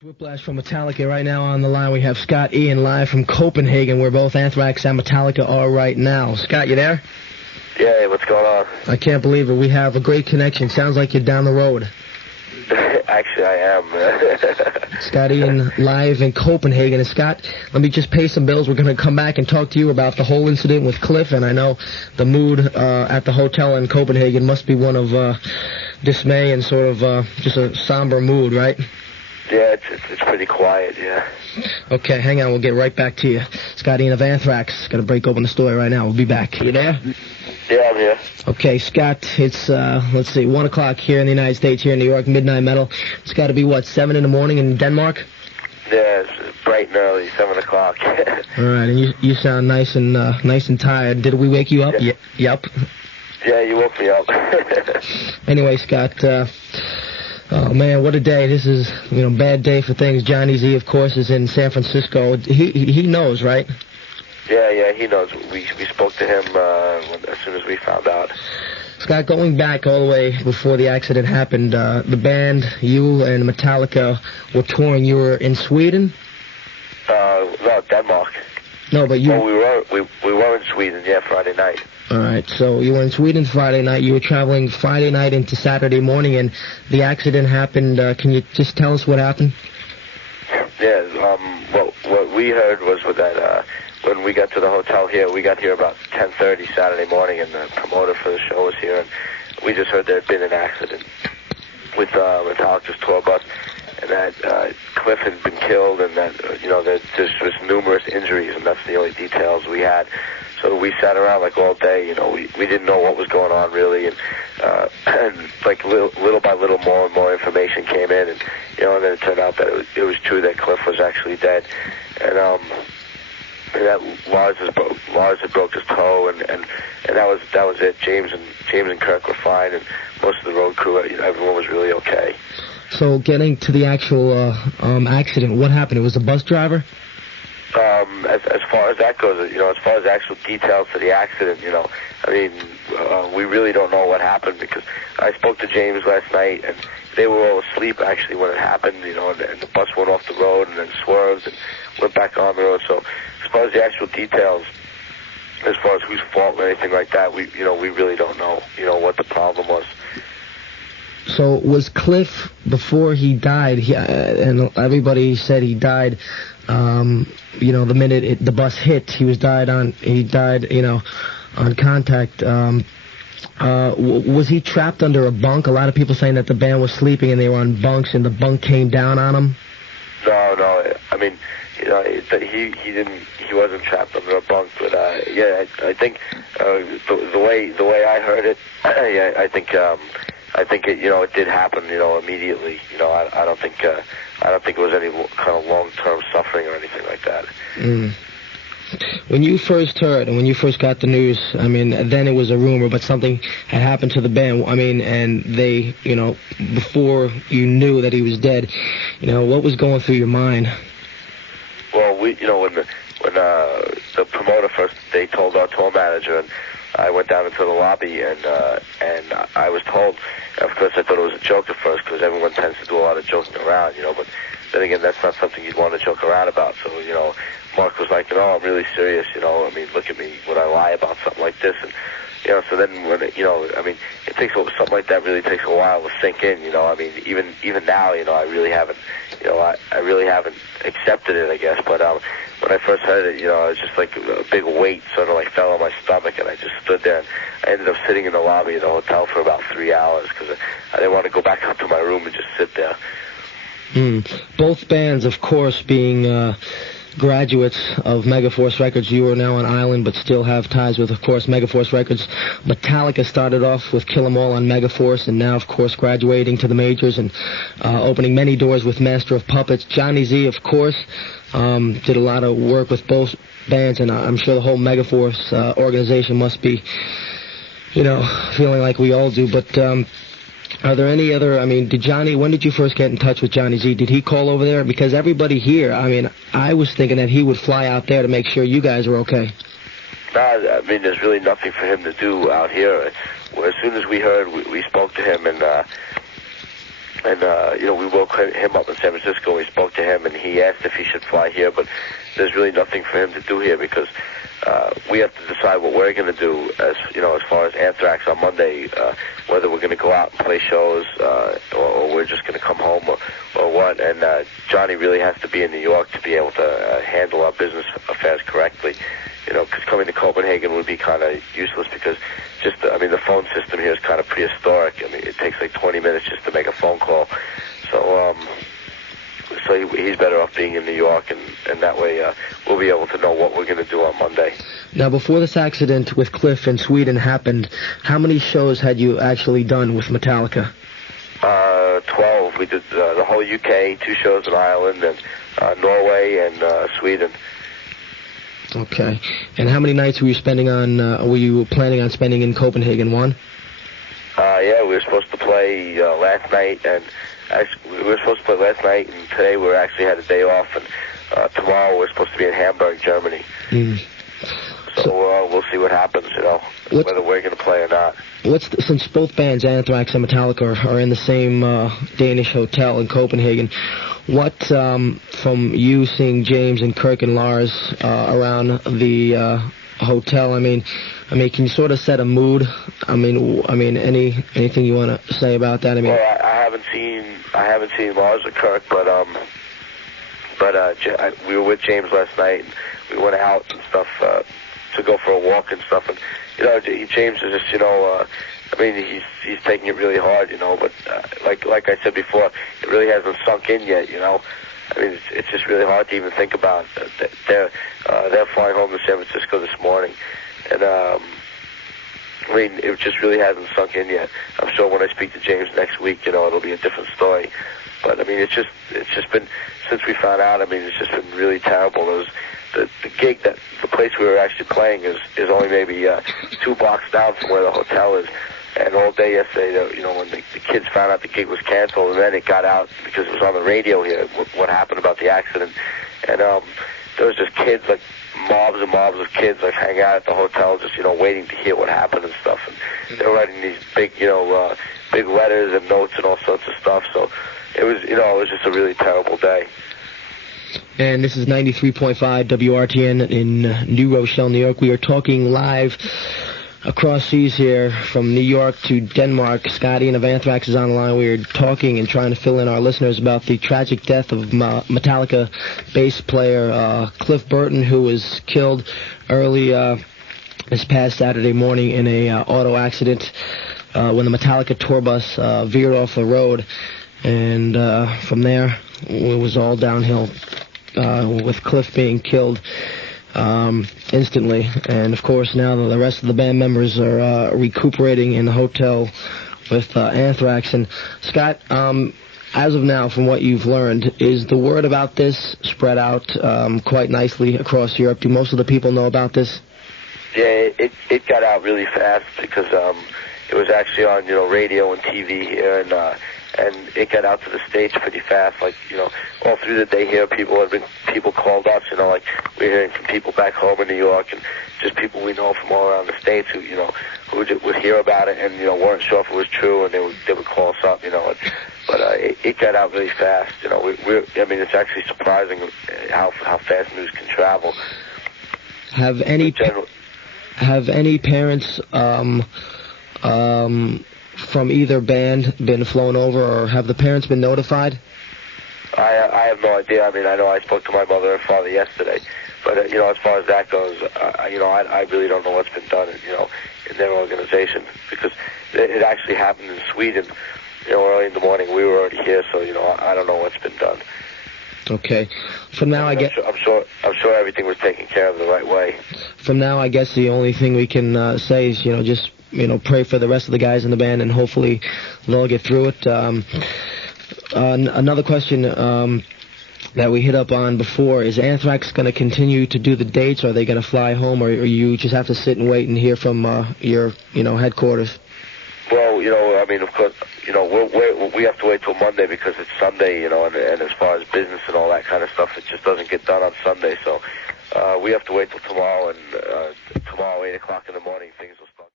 Whiplash from Metallica. Right now on the line we have Scott Ian live from Copenhagen, where both Anthrax and Metallica are right now. Scott, you there? Yeah, what's going on? I can't believe it. We have a great connection. Sounds like you're down the road. Actually, I am. Scott Ian live in Copenhagen. And Scott, let me just pay some bills. We're going to come back and talk to you about the whole incident with Cliff, and I know the mood at the hotel in Copenhagen must be one of dismay and sort of just a somber mood, right? Yeah, it's pretty quiet, yeah. Okay, hang on. We'll get right back to you. Scott Ian of Anthrax. Got to break open the story right now. We'll be back. You there? Yeah, I'm here. Okay, Scott, it's, let's see, 1 o'clock here in the United States, here in New York, midnight metal. It's got to be, what, 7 in the morning in Denmark? Yeah, it's bright and early, 7 o'clock. All right, and you sound nice and tired. Did we wake you up? Yeah. Yep. Yeah, you woke me up. Anyway, Scott, oh, man, what a day. This is, bad day for things. Johnny Z, of course, is in San Francisco. He knows, right? Yeah, he knows. We spoke to him as soon as we found out. Scott, going back all the way before the accident happened, the band, you and Metallica were touring. You were in Sweden? No, Denmark. No, but you... Well, we were in Sweden, yeah, Friday night. All right, so you were in Sweden Friday night. You were traveling Friday night into Saturday morning, and the accident happened. Can you just tell us what happened? Yeah, what we heard was that when we got to the hotel here, we got here about 10:30 Saturday morning, and the promoter for the show was here, and we just heard there had been an accident with Metallica's tour bus, and that Cliff had been killed, and that there's just numerous injuries, and that's the only details we had. So we sat around like all day, we didn't know what was going on really, and like little by little more and more information came in, and and then it turned out that it was true that Cliff was actually dead, and that Lars had broke his toe, and that was it. James and Kirk were fine, and most of the road crew, everyone was really okay. So getting to the actual accident, what happened? It was a bus driver? As far as that goes, as far as actual details to the accident, we really don't know what happened, because I spoke to James last night, and they were all asleep actually when it happened, and the bus went off the road and then swerved and went back on the road. So as far as the actual details, as far as whose fault or anything like that, we really don't know, what the problem was. So was Cliff, before he died, and everybody said he died, the minute the bus hit, he died on contact. Was he trapped under a bunk? A lot of people saying that the band was sleeping and they were on bunks and the bunk came down on him. No. He wasn't trapped under a bunk, but I think the way I heard it, I think it did happen, immediately. I don't think it was any kind of long-term suffering or anything like that. Mm. When you first heard and when you first got the news, then it was a rumor, but something had happened to the band. and they, before you knew that he was dead, what was going through your mind? Well, when the promoter first, they told our tour manager, and I went down into the lobby, and I was told. Of course, I thought it was a joke at first, because everyone tends to do a lot of joking around, but then again, that's not something you'd want to joke around about. So, Mark was like, I'm really serious, look at me, would I lie about something like this? And, so then when, it takes something like that really takes a while to sink in, even now, I really haven't, I really haven't accepted it, I guess, but when I first heard it, it was just like a big weight sort of like fell on my stomach, and I just stood there, and I ended up sitting in the lobby of the hotel for about 3 hours, because I didn't want to go back up to my room and just sit there. Both bands, of course, being graduates of Megaforce Records. You are now on Island, but still have ties with, of course, Megaforce Records. Metallica started off with Kill 'Em All on Megaforce, and now, of course, graduating to the majors and opening many doors with Master of Puppets. Johnny Z, of course, did a lot of work with both bands, and I'm sure the whole Megaforce organization must be, feeling like we all do. But are there any other, when did you first get in touch with Johnny Z? Did he call over there? Because everybody here, I was thinking that he would fly out there to make sure you guys were okay. No, there's really nothing for him to do out here. As soon as we heard, we spoke to him, and And, we woke him up in San Francisco. We spoke to him, and he asked if he should fly here, but there's really nothing for him to do here because we have to decide what we're going to do as far as Anthrax on Monday, whether we're going to go out and play shows or we're just going to come home or what. And Johnny really has to be in New York to be able to handle our business affairs correctly. Because coming to Copenhagen would be kind of useless because the phone system here is kind of prehistoric. I mean, it takes like 20 minutes just to make a phone call. So he's better off being in New York, and that way we'll be able to know what we're going to do on Monday. Now, before this accident with Cliff in Sweden happened, how many shows had you actually done with Metallica? 12. We did the whole UK, 2 shows in Ireland, and Norway and Sweden. Okay. And how many nights were you planning on spending in Copenhagen? 1? Yeah, we were supposed to play last night, and and today we actually had a day off, and tomorrow we're supposed to be in Hamburg, Germany. Mm. So we'll see what happens, whether we're going to play or not. Since both bands, Anthrax and Metallica, are in the same Danish hotel in Copenhagen, what, from you seeing James and Kirk and Lars around the hotel, I mean, can you sort of set a mood? I mean, anything you want to say about that? Well, I haven't seen Lars or Kirk, but we were with James last night, and we went out and stuff to go for a walk and stuff, and James is just he's taking it really hard, but like I said before, it really hasn't sunk in yet, I mean, it's just really hard to even think about. They're flying home to San Francisco this morning, and it just really hasn't sunk in yet. I'm sure when I speak to James next week, it'll be a different story. But I mean, it's just been since we found out. I mean, it's just been really terrible. The gig the place we were actually playing is only maybe 2 blocks down from where the hotel is. And all day yesterday, when the kids found out the gig was canceled, and then it got out because it was on the radio here, what happened about the accident. And there was just kids, like mobs and mobs of kids, like hanging out at the hotel, just waiting to hear what happened and stuff. And they were writing these big, big letters and notes and all sorts of stuff. So it was just a really terrible day. And this is 93.5 WRTN in New Rochelle, New York. We are talking live across seas here from New York to Denmark. Scott Ian of Anthrax is on the line. We are talking and trying to fill in our listeners about the tragic death of Metallica bass player Cliff Burton, who was killed early this past Saturday morning in a auto accident when the Metallica tour bus veered off the road. And from there, it was all downhill with Cliff being killed instantly. And, of course, now the rest of the band members are recuperating in the hotel with Anthrax. And, Scott, as of now, from what you've learned, is the word about this spread out quite nicely across Europe? Do most of the people know about this? Yeah, it got out really fast because it was actually on, radio and TV here, and it got out to the States pretty fast. Like, all through the day here, people called us, like we're hearing from people back home in New York, and just people we know from all around the States who would hear about it and, weren't sure if it was true, and they would call us up, but it got out really fast. It's actually surprising how fast news can travel. Have any parents from either band been flown over, or have the parents been notified? I have no idea. I mean, I know I spoke to my mother and father yesterday, but as far as that goes, I really don't know what's been done, in their organization, because it actually happened in Sweden, early in the morning. We were already here, so I don't know what's been done. Okay. From now, I'm sure everything was taken care of the right way. From now, I guess the only thing we can say is, just pray for the rest of the guys in the band, and hopefully they'll get through it. Another question that we hit up on before is Anthrax going to continue to do the dates? Or are they going to fly home, or you just have to sit and wait and hear from your headquarters? Well, of course, we have to wait till Monday because it's Sunday, and as far as business and all that kind of stuff, it just doesn't get done on Sunday. So we have to wait till tomorrow, and tomorrow, 8 o'clock in the morning, things will